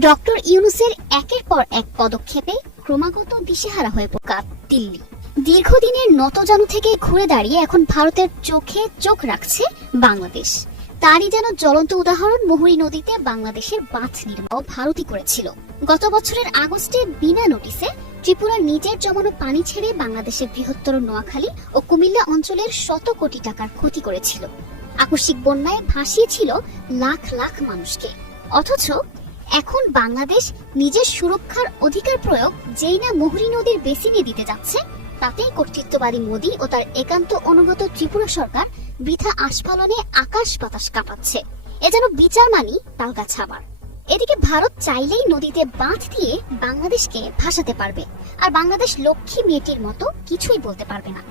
Doctor ইউনুসের একের পর এক পদক্ষেপে ক্রমাগত দিশেহারা হয়ে পড়া দিল্লি। দীর্ঘদিনের নতজানু থেকে ঘুরে দাঁড়িয়ে এখন ভারতের চোখে চোখ রাখছে বাংলাদেশ। তারই যেন জ্বলন্ত উদাহরণ মুহুরী নদীতে বাংলাদেশের বাঁধ নির্মাণ ভারতই করেছিল। গত বছরের আগস্টে বিনা নোটিসে ত্রিপুরার নিজের জমানো পানি ছেড়ে বাংলাদেশের বৃহত্তর নোয়াখালী ও কুমিল্লা অঞ্চলের শত কোটি টাকার ক্ষতি করেছিল। আকস্মিক বন্যায় ভাসিয়েছিল লাখ লাখ মানুষকে। অথচ এখন বাংলাদেশ নিজের সুরক্ষার অধিকার প্রয়োগ যেই না মুহুরী নদীর বেসিনে দিতে যাচ্ছে, তাতেই কর্তৃত্ববাদী মোদী ও তার একান্ত অনুগত ত্রিপুরা সরকার বৃথা আস্ফালনে আকাশ বাতাস কাঁপাচ্ছে। এ যেন বিচার মানি তালগা ছাবার এদিকে ভারত চাইলেই নদীতে বাঁধ দিয়ে বাংলাদেশকে ভাসাতে পারবে, আর বাংলাদেশ লক্ষ্মী মেয়েটির মতো কিছুই বলতে পারবে না।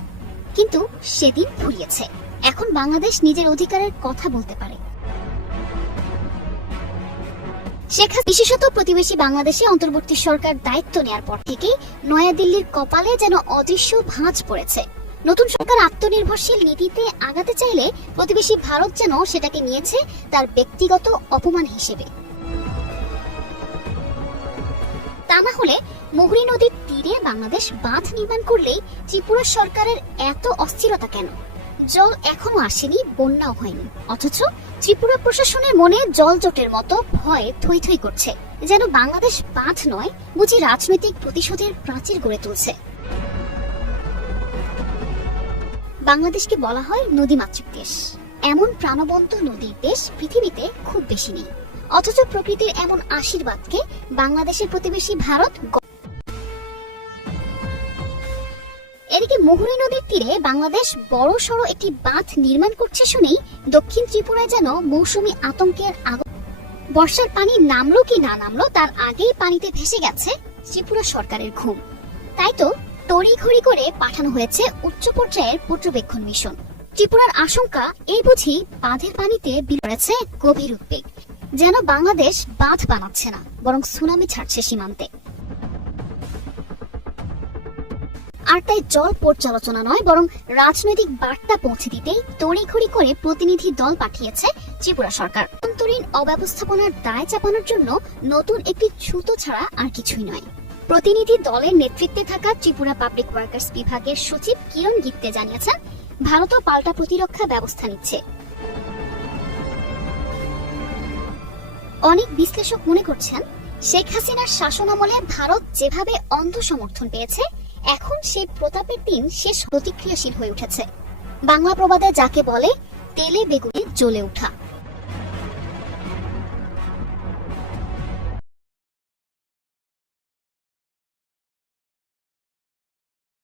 কিন্তু সেদিন ফুরিয়েছে। এখন বাংলাদেশ নিজের অধিকারের কথা বলতে পারে। শেখ বিশেষত প্রতিবেশী বাংলাদেশে অন্তর্বর্তী সরকার দায়িত্ব নেয়ার পর থেকেই নয়াদিল্লির কপালে যেন অদৃশ্য ভাঁজ পড়েছে। নতুন সরকার আত্মনির্ভরশীল নীতিতে আগাতে চাইলে প্রতিবেশী ভারত যেন সেটাকে নিয়েছে তার ব্যক্তিগত অপমান হিসেবে। তা না হলে মুহুরী নদীর তীরে বাংলাদেশ বাঁধ নির্মাণ করলেই ত্রিপুরা সরকারের এত অস্থিরতা কেন? জল এখনও আসেনি, বন্যাও হয়নি। অথচ ত্রিপুরা প্রশাসনের মনে জল জোটের মতো ভয়ে থই থই করছে। যেন বাংলাদেশ বাঁধ নয়, বুঝি রাজনৈতিক প্রতিশোধের প্রাচীর গড়ে তুলছে। বাংলাদেশকে বলা হয় নদীমাতৃক দেশ। এমন প্রাণবন্ত নদীর দেশ পৃথিবীতে খুব বেশি নেই। অথচ প্রকৃতির এমন আশীর্বাদকে বাংলাদেশের প্রতিবেশী ভারত এদিকে মুহুরী নদীর তীরে বাংলাদেশ বড় সড়ো একটি বাঁধ নির্মাণ করছে শুনেই দক্ষিণ ত্রিপুরায় যেন মৌসুমী আতঙ্কের আগমন বর্ষার পানি নামলো কি না নামলো তার আগেই পানিতে ভেসে গেছে ত্রিপুরা সরকারের ঘুম। তাই তো তড়িঘড়ি করে পাঠানো হয়েছে উচ্চ পর্যায়ের পর্যবেক্ষণ মিশন। ত্রিপুরার আশঙ্কা এই বুঝি বাঁধের পানিতে বিড়েছে গভীর উদ্বেগ। যেন বাংলাদেশ বাঁধ বানাচ্ছে না, বরং সুনামি ছাড়ছে সীমান্তে। আর তাই জল পর্যালোচনা নয়, বরং রাজনৈতিক বার্তা পৌঁছে দিতেই তড়িঘড়ি করে প্রতিনিধি দল পাঠিয়েছে ত্রিপুরা সরকার। অন্তরীণ অব্যবস্থাপনার দায় চাপানোর জন্য নতুন একটি ছুতো ছাড়া আর কিছুই নয়। প্রতিনিধি দলের নেতৃত্বে থাকা ত্রিপুরা পাবলিক ওয়ার্কার্স বিভাগের সচিব কিরণ গিত্তে জানিয়েছেন ভারতও পাল্টা প্রতিরক্ষা ব্যবস্থা নিচ্ছে। অনেক বিশ্লেষক মনে করছেন, শেখ হাসিনার শাসনামলে ভারত যেভাবে অন্ধ সমর্থন পেয়েছে এখন সেই প্রতাপের দিন শেষ প্রতিক্রিয়াশীল হয়ে উঠেছে। বাংলা প্রবাদে যাকে বলে, তেলে বেগুনে জ্বলে ওঠা।